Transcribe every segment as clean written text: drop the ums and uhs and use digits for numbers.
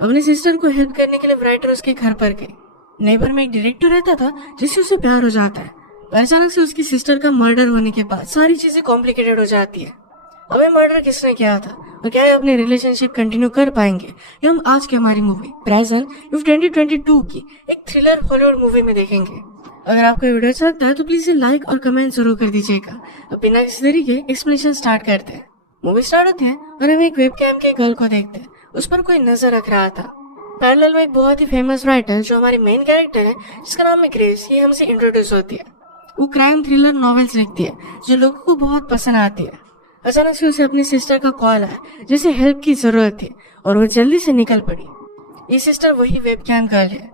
अपने सिस्टर को हेल्प करने के लिए राइटर उसके घर पर गई। नेबर में एक डायरेक्टर रहता था जिससे उसे प्यार हो जाता है, पर अचानक से उसकी सिस्टर का मर्डर होने के बाद सारी चीजें कॉम्प्लिकेटेड हो जाती है। अब ये मर्डर किसने किया था और क्या ये अपने रिलेशनशिप कंटिन्यू कर पाएंगे, ये हम आज की हमारी मूवी प्रेजेंट 2022 की एक थ्रिलर हॉलीवुड मूवी में देखेंगे। अगर आपको वीडियो अच्छा लगता है तो प्लीज लाइक और कमेंट जरूर कर दीजिएगा। अब बिना किसी देरी के एक्सप्लेनेशन स्टार्ट करते हैं। मूवी स्टार्ट होती है और हम एक वेबकैम के गर्ल को देखते हैं। उस पर कोई नजर रख रहा था। पैरेलल में एक बहुत ही फेमस राइटर जो हमारी मेन कैरेक्टर है जिसका नाम है ग्रेस, ये हमसे इंट्रोड्यूस होती है। वो क्राइम थ्रिलर नॉवेल्स लिखती है जो लोगों को बहुत पसंद आती है। अचानक से उसे अपनी सिस्टर का कॉल आया जिसे हेल्प की जरूरत थी और वो जल्दी से निकल पड़ी। ये सिस्टर वही वेबकैम गर्ल है।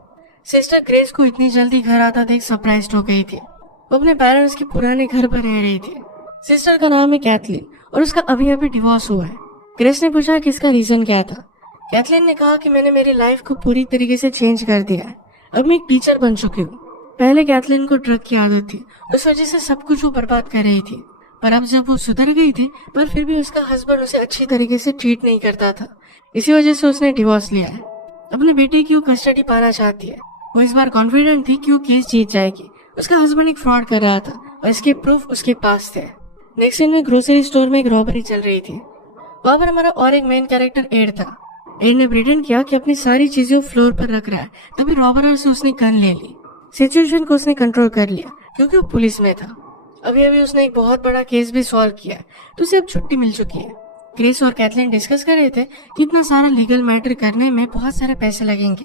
सिस्टर ग्रेस को इतनी जल्दी घर आता देख सरप्राइज्ड हो गई थी। वो अपने पेरेंट्स के पुराने घर पर रह रही थी। सिस्टर का नाम है कैथलीन और उसका अभी अभी डिवोर्स हुआ है। ग्रेस ने पूछा कि इसका रीजन क्या था। कैथलीन ने कहा कि मैंने मेरी लाइफ को पूरी तरीके से चेंज कर दिया है। अब मैं एक टीचर बन चुकी हूँ। पहले कैथलीन को ड्रग की आदत थी, उस वजह से सब कुछ वो बर्बाद कर रही थी। पर अब जब वो सुधर गई थी, पर फिर भी उसका हस्बैंड उसे अच्छी तरीके से ट्रीट नहीं करता था। इसी वजह से उसने डिवोर्स लिया है। अपने बेटे की वो कस्टडी पाना चाहती है। वो इस बार कॉन्फिडेंट थी कि वो केस जीत जाएगी। उसका हस्बैंड एक फ्रॉड कर रहा था और इसके प्रूफ उसके पास थे। नेक्स्ट सीन में ग्रोसरी स्टोर में एक रॉबरी चल रही थी। वहाँ पर हमारा और एक मेन कैरेक्टर एड था। एड ने प्रिटेंड किया कि अपनी सारी चीजें फ्लोर पर रख रहा है, तभी रॉबर से उसने गन ले ली। सिचुएशन को उसने कंट्रोल कर लिया क्योंकि वो पुलिस में था। अभी अभी उसने एक बहुत बड़ा केस भी सॉल्व किया तो उसे अब छुट्टी मिल चुकी है। ग्रेस और कैथलीन डिस्कस कर रहे थे कि इतना सारा लीगल मैटर करने में बहुत सारे पैसे लगेंगे।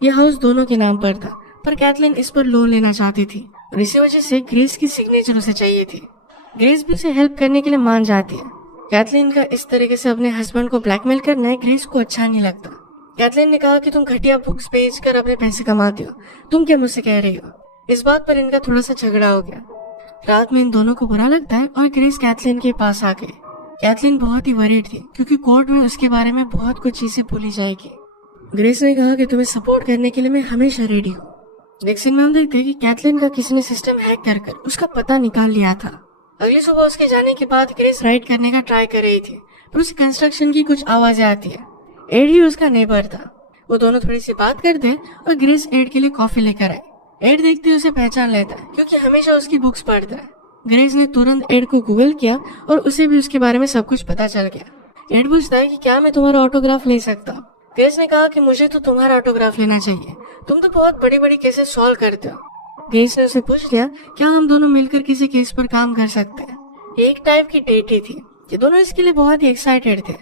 ये हाउस दोनों के नाम पर था, पर कैथलीन इस पर लोन लेना चाहती थी और इसी वजह से ग्रेस की सिग्नेचर उसे चाहिए थी। ग्रेस भी उसे हेल्प करने के लिए मान जाती है। कैथलीन का इस तरीके से अपने हस्बैंड को ब्लैकमेल करना है ग्रेस को अच्छा नहीं लगता। कैथलीन ने कहा कि तुम घटिया बुक्स बेचकर अपने पैसे कमाते हो, तुम क्या मुझसे कह रही हो। इस बात पर इनका थोड़ा सा झगड़ा हो गया। रात में इन दोनों को बुरा लगता है और ग्रेस कैथलीन के पास आ गई। कैथलीन बहुत ही वरीड थी क्योंकि कोर्ट में उसके बारे में बहुत कुछ चीजें बोली जाएगी। ग्रेस ने कहा कि तुम्हें सपोर्ट करने के लिए मैं हमेशा रेडी हूँ। नेक्स्ट सीन में हम देखते हैं कि कैथलीन का किसी ने सिस्टम हैक कर उसका पता निकाल लिया था। अगली सुबह उसके जाने के बाद ग्रेस राइड करने का ट्राई कर रही थी, पर उसे कंस्ट्रक्शन की कुछ आवाजें आती है। एड ही उसका नेबर था। वो दोनों थोड़ी सी बात करते हैं और ग्रेस एड के लिए कॉफी लेकर आई। एड देखते ही उसे पहचान लेता है क्योंकि हमेशा उसकी बुक्स पढ़ता है। ग्रेस ने तुरंत एड को गूगल किया और उसे भी उसके बारे में सब कुछ पता चल गया। एड पूछता है कि क्या मैं तुम्हारा ऑटोग्राफ ले सकता हूँ। ग्रेस ने कहा कि मुझे तो तुम्हारा ऑटोग्राफ लेना चाहिए, तुम तो बहुत बड़ी बड़ी केसेस सॉल्व करते हो। ग्रेस ने उसे पूछ लिया क्या हम दोनों मिलकर किसी केस पर काम कर सकते हैं। ये एक टाइप की डेट ही थी। ये दोनों इसके लिए बहुत ही एक्साइटेड थे।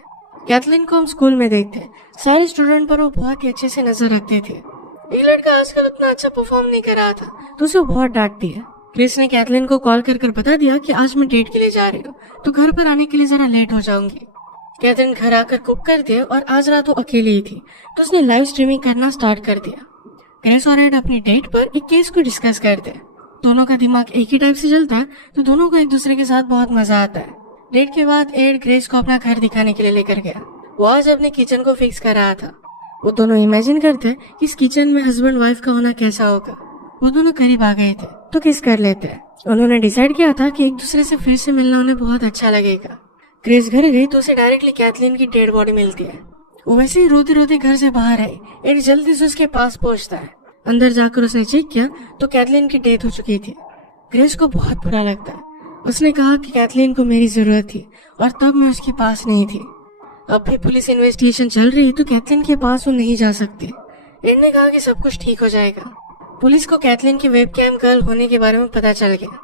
कैथलीन को हम स्कूल में देखते हैं। सारे स्टूडेंट पर वो बहुत ही अच्छे से नजर रखते थे। एक लड़का आजकल उतना अच्छा परफॉर्म नहीं कर रहा था तो उसे बहुत डांटती है। ग्रेस ने कैथलीन को कॉल कर बता दिया कि आज मैं डेट के लिए जा रही हूँ तो घर पर आने के लिए जरा लेट हो जाऊंगी। कैथलीन घर आकर कुक कर दिया और आज रात वो अकेली ही थी तो उसने लाइव स्ट्रीमिंग करना स्टार्ट कर दिया। ग्रेस और एड अपनी डेट पर एक केस को डिस्कस करते हैं। दोनों का दिमाग एक ही टाइप से चलता है तो दोनों को एक दूसरे के साथ बहुत मजा आता है। डेट के बाद एड ग्रेस को अपना घर दिखाने के लिए लेकर गया। वो आज अपने किचन को फिक्स कर रहा था। वो दोनों इमेजिन करते हैं कि इस किचन में हस्बैंड वाइफ का होना कैसा होगा। वो दोनों करीब आ गए थे तो किस कर लेते हैं। उन्होंने डिसाइड किया था कि एक दूसरे से फिर से मिलना उन्हें बहुत अच्छा लगेगा। ग्रेस घर गई तो उसे डायरेक्टली कैथलीन की डेड बॉडी मिलती है। वो वैसे ही रोते रोते घर से बाहर आई। एड जल्दी से उसके पास पहुंचता है। अंदर जाकर उसने चेक किया तो कैथलीन की डेथ हो चुकी थी। ग्रेस को बहुत बुरा लगता है। उसने कहा कि कैथलीन को मेरी जरूरत थी और तब मैं उसके पास नहीं थी। अब भी पुलिस इन्वेस्टिगेशन चल रही तो कैथलीन के पास वो नहीं जा सकती। एड ने कहा कि सब कुछ ठीक हो जाएगा। पुलिस को कैथलीन की वेबकैम गर्ल होने के बारे में पता चल गया।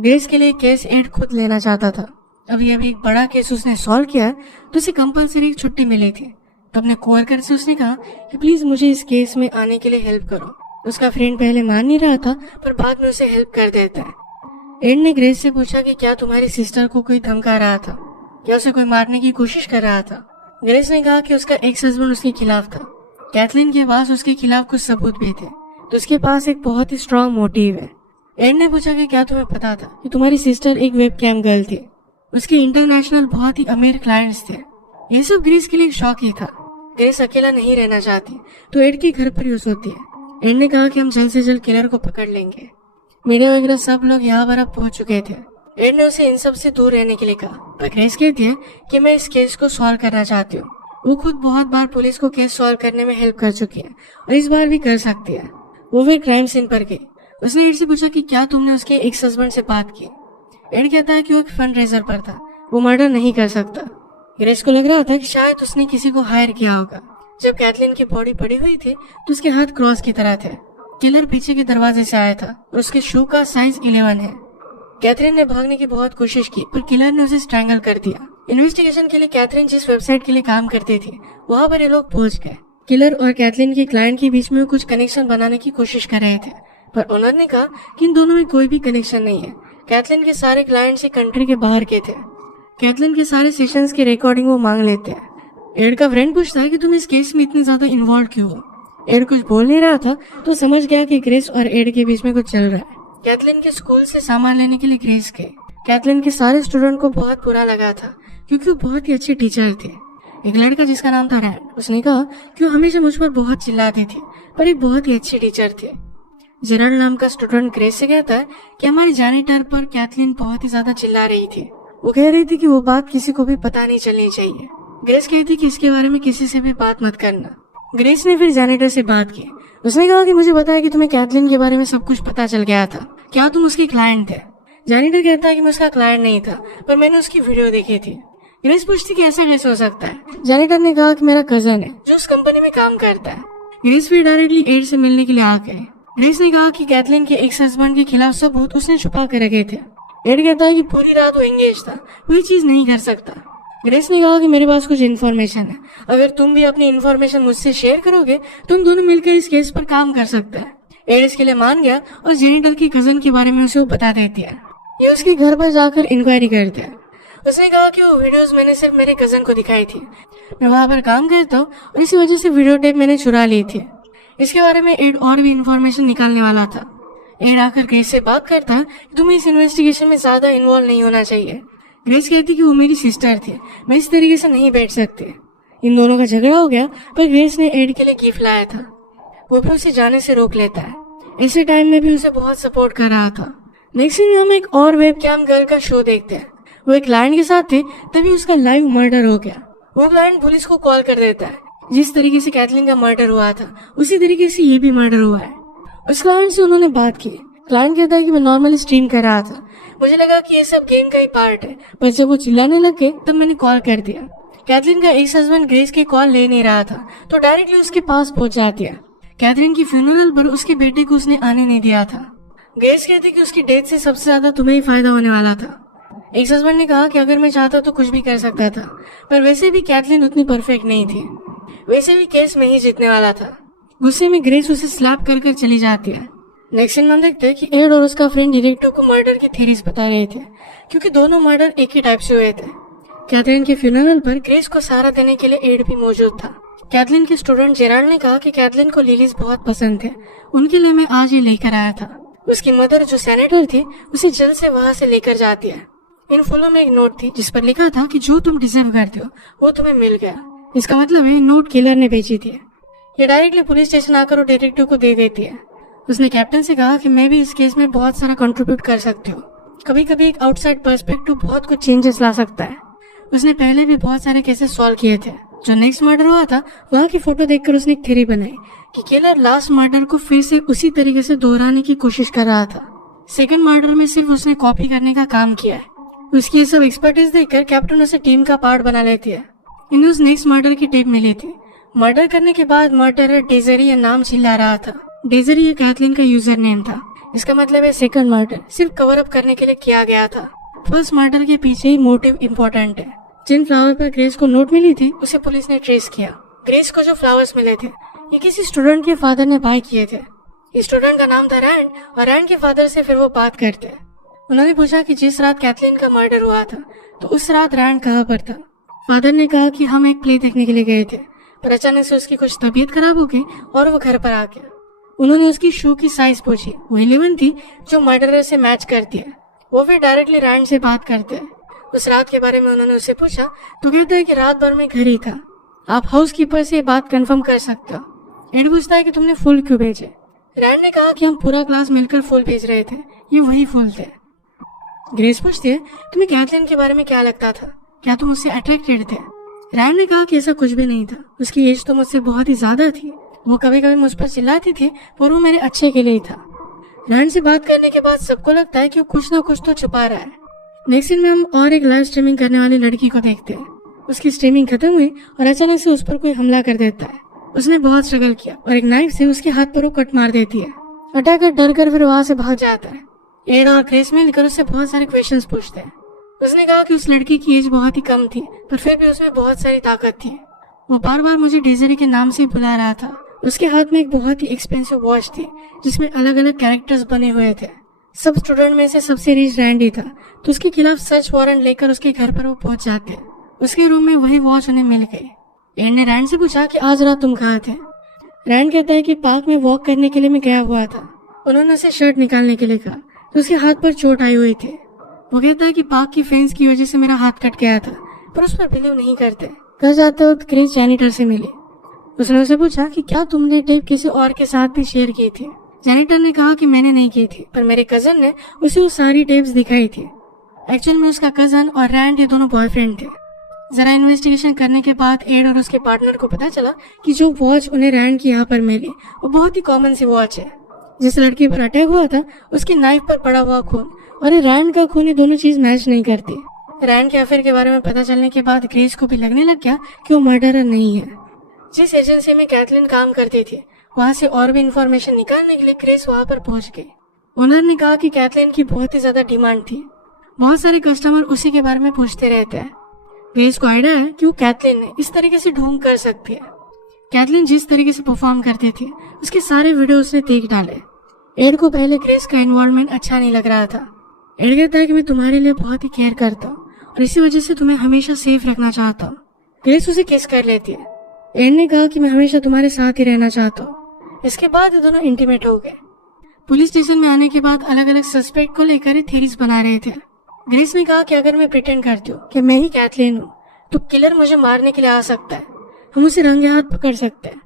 ग्रेस के लिए केस एड खुद लेना चाहता था। अभी एक बड़ा केस उसने सॉल्व किया तो उसे कंपलसरी एक छुट्टी मिली थी। तो अपने कोवर्कर से उसने कहा कि प्लीज मुझे इस केस में आने के लिए हेल्प करो। उसका फ्रेंड पहले मान नहीं रहा था पर बाद में उसे हेल्प कर देता है। एड ने ग्रेस से पूछा कि क्या तुम्हारी सिस्टर को कोई धमका रहा था, क्या उसे कोई मारने की कोशिश कर रहा था। ग्रेस ने कहा कि उसका एक्स हस्बैंड उसके खिलाफ था। कैथलीन के पास उसके खिलाफ कुछ सबूत भी थे तो उसके पास एक बहुत ही स्ट्रॉन्ग मोटिव है। एड ने पूछा कि क्या तुम्हें पता था कि तुम्हारी सिस्टर एक वेबकैम गर्ल थी। उसके इंटरनेशनल बहुत ही अमीर क्लाइंट्स थे। ये सब ग्रेस के लिए शौक ही था। ग्रेस अकेला नहीं रहना चाहती तो एड के घर पर ही सोती है। एड ने कहा कि हम जल्द से जल्द किलर को पकड़ लेंगे। मीडिया वगैरह सब लोग यहाँ पर अब पहुंच चुके थे। एड ने उसे इन सब से दूर रहने के लिए कहा पर ग्रेस कहती है कि मैं इस केस को सॉल्व करना चाहती हूँ। वो खुद बहुत बार पुलिस को केस सॉल्व करने में हेल्प कर चुकी है और इस बार भी कर सकती है। वो फिर क्राइम सीन पर गई। उसने एड से पूछा कि क्या तुमने उसके एक्स हस्बैंड से बात की। एड कहता है कि वो एक फंड रेजर पर था, वो मर्डर नहीं कर सकता। ग्रेस को लग रहा था कि शायद उसने किसी को हायर किया होगा। जब कैथलीन की बॉडी पड़ी हुई थी तो उसके हाथ क्रॉस की तरह थे। किलर पीछे के दरवाजे से आया था और उसके शू का साइज 11 है। कैथरीन ने भागने की बहुत कोशिश की पर किलर ने उसे स्ट्रैंगल कर दिया। इन्वेस्टिगेशन के लिए कैथरीन जिस वेबसाइट के लिए काम करती थी वहाँ पर ये लोग पहुंच गए। किलर और कैथलीन के क्लाइंट के बीच में कुछ कनेक्शन बनाने की कोशिश कर रहे थे पर ओनर ने कहा कि इन दोनों में कोई भी कनेक्शन नहीं है। कैथलीन के सारे क्लाइंट्स ही कंट्री के बाहर के थे। कैथलीन के सारे सेशंस की रिकॉर्डिंग वो मांग लेते हैं। एड का फ्रेंड पूछता है कि तुम इस केस में इतने ज्यादा इन्वॉल्व क्यों हो। एड कुछ बोल नहीं रहा था तो समझ गया कि ग्रेस और एड के बीच में कुछ चल रहा है। कैथलीन के स्कूल से सामान लेने के लिए ग्रेस गए। कैथलीन के सारे स्टूडेंट को बहुत बुरा लगा था क्योंकि वो बहुत ही अच्छे टीचर थे। एक लड़का जिसका नाम था रैंड, उसने कहा कि वो हमेशा मुझ पर बहुत चिल्लाती थी पर एक बहुत ही अच्छे टीचर थे। जेराल्ड नाम का स्टूडेंट ग्रेस से कहता है कि हमारे जैनिटर पर कैथलीन बहुत ही ज्यादा चिल्ला रही थी। वो कह रही थी कि वो बात किसी को भी पता नहीं चलनी चाहिए। ग्रेस कहती कि इसके बारे में किसी से भी बात मत करना। ग्रेस ने फिर जैनिटर से बात की। उसने कहा कि मुझे पता है कि तुम्हें कैथलीन के बारे में सब कुछ पता चल गया था, क्या तुम उसकी क्लाइंट थे। जैनिटर कहता है कि मैं उसका क्लाइंट नहीं था पर मैंने उसकी वीडियो देखी थी। ग्रेस पूछती कि ऐसा कैसे हो सकता है। जैनिटर ने कहा कि मेरा कजन है जो उस कंपनी में काम करता है। ग्रेस फिर डायरेक्टली एड से मिलने के लिए आ गए। ग्रेस ने कहा कि कैथलीन के एक्स हस्बैंड के खिलाफ सबूत उसने छुपा कर रखे थे। एड कहता है कि पूरी रात वो एंगेज था, कोई चीज नहीं कर सकता। ग्रेस ने कहा कि मेरे पास कुछ इन्फॉर्मेशन है, अगर तुम भी अपनी इन्फॉर्मेशन मुझसे शेयर करोगे तुम दोनों मिलकर इस केस पर काम कर सकते हैं। एड इसके लिए मान गया और जेनिटर की कजन के बारे में उसे वो बता देती है। ये उसके घर पर जाकर इंक्वायरी करते हैं। उसने कहा कि वो वीडियोस मैंने सिर्फ मेरे कजन को दिखाई थी, मैं वहाँ पर काम करता हूँ और इसी वजह से वीडियो टेप मैंने चुरा ली थी। इसके बारे में एड और भी इन्फॉर्मेशन निकालने वाला था। एड आकर ग्रेस से बात करता है कि तुम्हें इस इन्वेस्टिगेशन में ज्यादा इन्वॉल्व नहीं होना चाहिए। ग्रेस कहती कि वो मेरी सिस्टर थी, मैं इस तरीके से नहीं बैठ सकती। इन दोनों का झगड़ा हो गया पर ग्रेस ने एड के लिए गिफ्ट लाया था, वो भी उसे जाने से रोक लेता है। ऐसे टाइम में भी उसे बहुत सपोर्ट कर रहा था। नेक्स्ट सीन में हम एक और वेबकैम गर्ल का शो देखते हैं। वो एक क्लाइंट के साथ थे तभी उसका लाइव मर्डर हो गया। वो क्लाइंट पुलिस को कॉल कर देता है। जिस तरीके से कैथलीन का मर्डर हुआ था उसी तरीके से ये भी मर्डर हुआ है। उस क्लाइंट से उन्होंने बात की। क्लाइंट कहता है कि मैं नॉर्मली स्ट्रीम कर रहा था, मुझे लगा कि ये सब गेम का ही पार्ट है, पर जब वो चिल्लाने लगे तब मैंने कॉल कर दिया। कैथलीन का एक्स हस्बैंड ग्रेस की कॉल ले नहीं रहा था तो डायरेक्टली उसके पास पहुंच जाती है। कैथलीन की फ्यूनरल पर उसके बेटे को उसने आने नहीं दिया था। ग्रेस कहती कि उसकी डेथ से सबसे ज्यादा तुम्हें ही फायदा होने वाला था। एक्स हस्बैंड ने कहा कि अगर मैं चाहता तो कुछ भी कर सकता था, पर वैसे भी कैथलीन उतनी परफेक्ट नहीं थी, वैसे भी केस में ही जीतने वाला था। गुस्से में ग्रेस उसे स्लैप कर चली जाती है। नेक्स्ट सीन में देखते हैं कि एड और उसका फ्रेंड डिटेक्टिव को मर्डर की थ्योरीज बता रहे थे क्योंकि दोनों मर्डर एक ही टाइप से हुए थे। कैथलीन के फ्यूनरल पर ग्रेस को सहारा देने के लिए एड भी मौजूद था। कैथलीन के स्टूडेंट जेराल्ड ने कहा कि कैथलीन को लिलीज बहुत पसंद थे, उनके लिए मैं आज ही लेकर आया था। उसकी मदर जो सेनेटर थी उसे जल्द से वहाँ से लेकर जाती है। इन फूलों में एक नोट थी जिस पर लिखा था कि जो तुम डिजर्व करते हो वो तुम्हें मिल गया। इसका मतलब है नोट किलर ने भेजी थी। ये डायरेक्टली पुलिस स्टेशन आकर वो डिटेक्टिव को दे देती है। उसने कैप्टन से कहा कि मैं भी इस केस में बहुत सारा कंट्रीब्यूट कर सकती हूँ, कभी कभी एक आउटसाइड पर्सपेक्टिव बहुत कुछ चेंजेस ला सकता है। उसने पहले भी बहुत सारे केसेस सॉल्व किए थे। जो नेक्स्ट मर्डर हुआ था वहाँ की फोटो देखकर उसने एक थ्योरी बनाई कि किलर लास्ट मर्डर को फिर से उसी तरीके से दोहराने की कोशिश कर रहा था। सेकंड मर्डर में सिर्फ उसने कॉपी करने का काम किया है। उसकी ये सब एक्सपर्टीज देखकर कैप्टन उसे टीम का पार्ट बना लेती है। इन्हें उस नेक्स्ट मर्डर की टेप मिली थी। मर्डर करने के बाद मर्डरर डेजरी ये नाम चिल्ला रहा था। डेजरी ये कैथलीन का यूजर नेम था। इसका मतलब है सेकंड मर्डर सिर्फ कवर अप करने के लिए किया गया था। फर्स्ट मर्डर के पीछे ही मोटिव इम्पोर्टेंट है। जिन फ्लावर पर ग्रेस को नोट मिली थी उसे पुलिस ने ट्रेस किया। ग्रेस को जो फ्लावर्स मिले थे ये किसी स्टूडेंट के फादर ने बाय किए थे। इस स्टूडेंट का नाम था रैंड और रैंड के फादर से फिर वो बात करते। उन्होंने पूछा कि जिस रात कैथलीन का मर्डर हुआ था तो उस रात रैंड कहाँ पर था। फादर ने कहा कि हम एक प्ले देखने के लिए गए थे पर अचानक से उसकी कुछ तबीयत खराब हो गई और वो घर पर आ गया। उन्होंने उसकी शू की साइज पूछी, वो 11 थी जो मर्डरर से मैच करती है। वो फिर डायरेक्टली रैंड से बात करते हैं। उस रात के बारे में उन्होंने उससे पूछा तो कहता है कि रात भर में घर ही था। आप हाउसकीपर से बात कंफर्म कर सकते हो। एड पूछता है कि तुमने फूल क्यों भेजे। रैंड ने कहा कि हम पूरा क्लास मिलकर फूल भेज रहे थे, ये वही फूल थे। ग्रेस पूछती है तुम्हें कैथलीन के बारे में क्या लगता था, क्या तुम उससे अट्रैक्टेड थे। रैन ने कहा कि ऐसा कुछ भी नहीं था, उसकी एज तो मुझसे बहुत ही ज्यादा थी, वो कभी कभी मुझ पर चिल्लाती थी पर वो मेरे अच्छे के लिए ही था। रैन से बात करने के बाद सबको लगता है कि वो कुछ ना कुछ तो छुपा रहा है। नेक्स्ट सीन में हम और एक लाइव स्ट्रीमिंग करने वाली लड़की को देखते हैं। उसकी स्ट्रीमिंग खत्म हुई और अचानक से उस पर कोई हमला कर देता है। उसने बहुत स्ट्रगल किया और एक नाइफ से उसके हाथ पर वो कट मार देती है। अटैकर डर कर फिर वहां से भाग जाता है। एड और क्रिस मिलकर उससे बहुत सारे क्वेश्चंस पूछते हैं। उसने कहा कि उस लड़की की एज बहुत ही कम थी पर फिर भी उसमें बहुत सारी ताकत थी। वो बार बार मुझे डेजरी के नाम से ही बुला रहा था। उसके हाथ में एक बहुत ही एक्सपेंसिव वॉच थी जिसमें अलग अलग कैरेक्टर्स बने हुए थे। सब स्टूडेंट में से सबसे रिच रैंडी था, तो उसके खिलाफ सर्च वारंट लेकर उसके घर पर वो पहुंच जाते। उसके रूम में वही वॉच उन्हें मिल गई। एड ने रैंड से पूछा कि आज रात तुम कहाँ थे। रैंड कहता है कि पार्क में वॉक करने के लिए मैं गया हुआ था। उन्होंने उसे शर्ट निकालने के लिए कहा तो उसके हाथ पर चोट आई हुई थी। वो कहता है कि पार्क की फेंस की वजह से मेरा हाथ कट गया था, पर उस पर बिलीव नहीं करते। घर जाते वक्त क्रिस जैनिटर से मिली। उसने उसे पूछा कि क्या तुमने टेप किसी और के साथ भी शेयर की थी। जैनिटर ने कहा कि मैंने नहीं की थी, पर मेरे कजन ने उसे वो सारी टेप्स दिखाई थी। एक्चुअल में उसका कजन और रैंड ये दोनों बॉयफ्रेंड थे। जरा इन्वेस्टिगेशन करने के बाद एड और उसके पार्टनर को पता चला कि जो वॉच उन्हें रैंड की यहाँ पर मिली वो बहुत ही कॉमन सी वॉच है। जिस लड़की पर अटैक हुआ था उसकी नाइफ पर पड़ा हुआ खून और ये रैंड का खून, ये दोनों चीज मैच नहीं करती। रैंड के अफेयर के बारे में पता चलने के बाद ग्रेस को भी लगने लग गया कि वो मर्डरर नहीं है। जिस एजेंसी में कैथलीन काम करती थी वहाँ से और भी इंफॉर्मेशन निकालने के लिए ग्रेस वहाँ पर पहुँच गई। ओनर ने कहा कि कैथलीन की बहुत ही ज्यादा डिमांड थी। बहुत सारे कस्टमर उसी के बारे में पूछते रहते हैं। ग्रेस को आइडिया है कि वो कैथलीन ने इस तरीके से ढूंढ कर सकती है। कैथलीन जिस तरीके से परफॉर्म करती थी उसके सारे वीडियो उसने देख डाले। एड को पहले ग्रेस का इन्वॉल्वमेंट अच्छा नहीं लग रहा था। एड कहता है कि मैं तुम्हारे लिए बहुत ही केयर करता हूँ और इसी वजह से तुम्हें हमेशा सेफ रखना चाहता हूँ। ग्रेस उसे किस कर लेती है। एड ने कहा कि मैं हमेशा तुम्हारे साथ ही रहना चाहता हूँ। इसके बाद ये दोनों इंटीमेट हो गए। पुलिस स्टेशन में आने के बाद अलग अलग सस्पेक्ट को लेकर थ्योरीज बना रहे थे। ग्रेस ने कहा कि अगर मैं प्रिटेंड करती हूँ कि मैं ही कैथलीन हूँ तो किलर मुझे मारने के लिए आ सकता है, हम उसे रंगे हाथ पकड़ सकते हैं।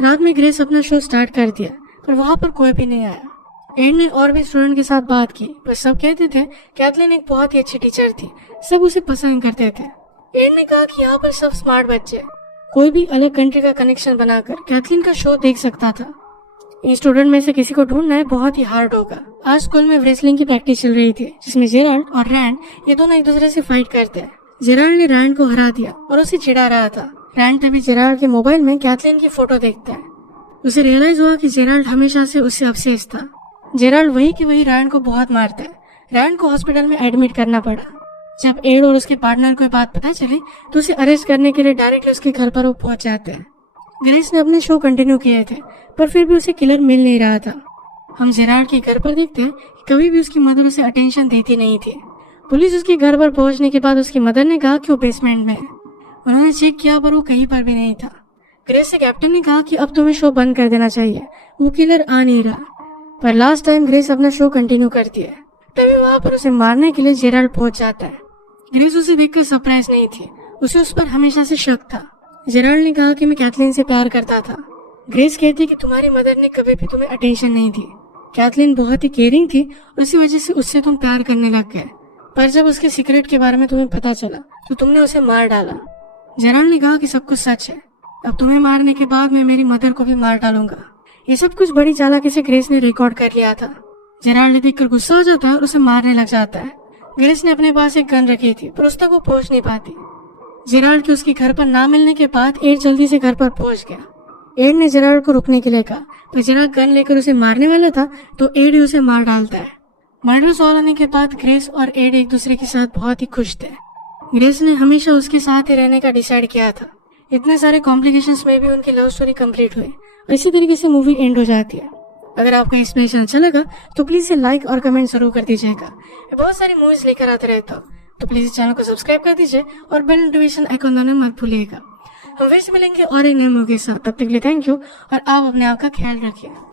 रात में ग्रेस अपना शो स्टार्ट कर दिया पर वहाँ पर कोई भी नहीं आया। एड ने और भी स्टूडेंट के साथ बात की पर सब कहते थे कैथलीन एक बहुत ही अच्छी टीचर थी, सब उसे पसंद करते थे। एड ने कहा कि यहाँ पर सब स्मार्ट बच्चे कोई भी अलग कंट्री का कनेक्शन बनाकर कैथलीन का शो देख सकता था। इन स्टूडेंट में से किसी को ढूंढना है बहुत ही हार्ड होगा। आज स्कूल में रेसलिंग की प्रैक्टिस चल रही थी जिसमें जेराल्ड और रैंड ये दोनों एक दूसरे से फाइट करते हैं। जेराल्ड ने रैंड को हरा दिया और उसे चिढ़ा रहा था। रैंड तभी जेराल्ड के मोबाइल में कैथलीन की फोटो देखता है। उसे रियलाइज हुआ कि जेराल्ड हमेशा से उससे ऑब्सेस्ड था। जेराल्ड वही की वही रैंड को बहुत मारता है। रैंड को हॉस्पिटल में एडमिट करना पड़ा। जब एड और उसके पार्टनर को बात पता चली तो उसे अरेस्ट करने के लिए डायरेक्टली उसके घर पर वो पहुंच जाते हैं। ग्रेस ने अपने शो कंटिन्यू किए थे पर फिर भी उसे किलर मिल नहीं रहा था। हम जेराल्ड के घर पर देखते हैं कि कभी भी उसकी मदर उसे अटेंशन देती नहीं थी। पुलिस उसके घर पर पहुंचने के बाद उसकी मदर ने कहा कि वो बेसमेंट में है। उन्होंने चेक किया पर वो कहीं पर भी नहीं था। ग्रेस से कैप्टन ने कहा कि अब तुम्हें शो बंद कर देना चाहिए, वो किलर आ नहीं रहा। पर लास्ट टाइम ग्रेस अपना शो कंटिन्यू करती है। तभी वहाँ पर उसे मारने के लिए जेराल्ड पहुंच जाता है। ग्रेस उसे देखकर सरप्राइज नहीं थी, उसे उस पर हमेशा से शक था। जेराल्ड ने कहा कि मैं कैथलीन से प्यार करता था। ग्रेस कहती कि तुम्हारी मदर ने कभी भी तुम्हें अटेंशन नहीं दी। कैथलीन बहुत ही केयरिंग थी और इसी वजह से उससे तुम प्यार करने लग गए, पर जब उसके सीक्रेट के बारे में तुम्हें पता चला तो तुमने उसे मार डाला। जेराल्ड ने कहा कि सब कुछ सच है, अब तुम्हें मारने के बाद मैं मेरी मदर को भी मार डालूंगा। ये सब कुछ बड़ी चालाकी से ग्रेस ने रिकॉर्ड कर लिया था। जेराल्ड देखकर गुस्सा हो जाता है और उसे मारने लग जाता है। ग्रेस ने अपने पास एक गन रखी थी पर उस तक वो पहुंच नहीं पाती। जेराल्ड के उसके घर पर ना मिलने के बाद एड जल्दी से घर पर पहुंच गया। एड ने जेराल्ड को रुकने के लिए कहा पर जेराल्ड गन लेकर उसे मारने वाला था तो एड ही उसे मार डालता है। मर्डर सॉल्व होने के बाद ग्रेस और एड एक दूसरे के साथ बहुत ही खुश थे। ग्रेस ने हमेशा उसके साथ ही रहने का डिसाइड किया था। इतने सारे कॉम्प्लिकेशंस में भी उनकी लव स्टोरी कंप्लीट हुई और इसी तरीके से मूवी एंड हो जाती है। अगर आपको एक्सप्लेनेशन अच्छा लगा तो प्लीज इसे लाइक और कमेंट जरूर कर दीजिएगा। मैं बहुत सारी मूवीज लेकर आते रहता हूँ, तो प्लीज इस चैनल को सब्सक्राइब कर दीजिए और बेल नोटिफिकेशन आइकॉन दबाना मत भूलिएगा। हम फिर से मिलेंगे और एक नए मूवी के साथ, तब तक के लिए थैंक यू और आप अपने आप का ख्याल रखिए।